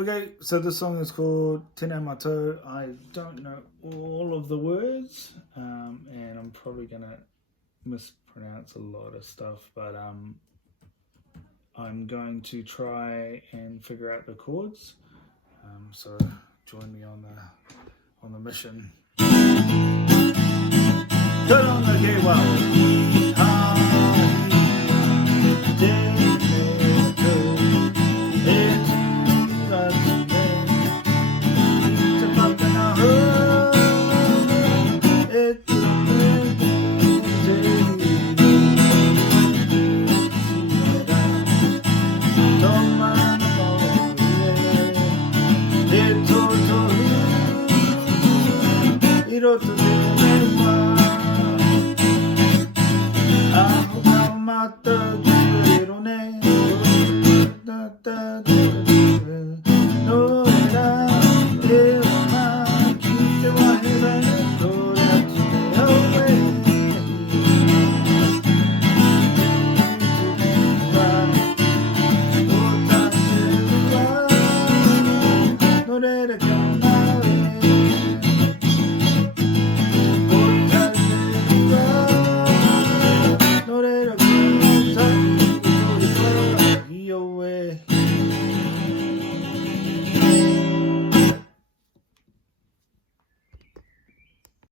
Okay, so this song is called Tenei Matou. I don't know all of the words, and I'm probably gonna mispronounce a lot of stuff, but I'm going to try and figure out the chords. So join me on the mission. Turn on the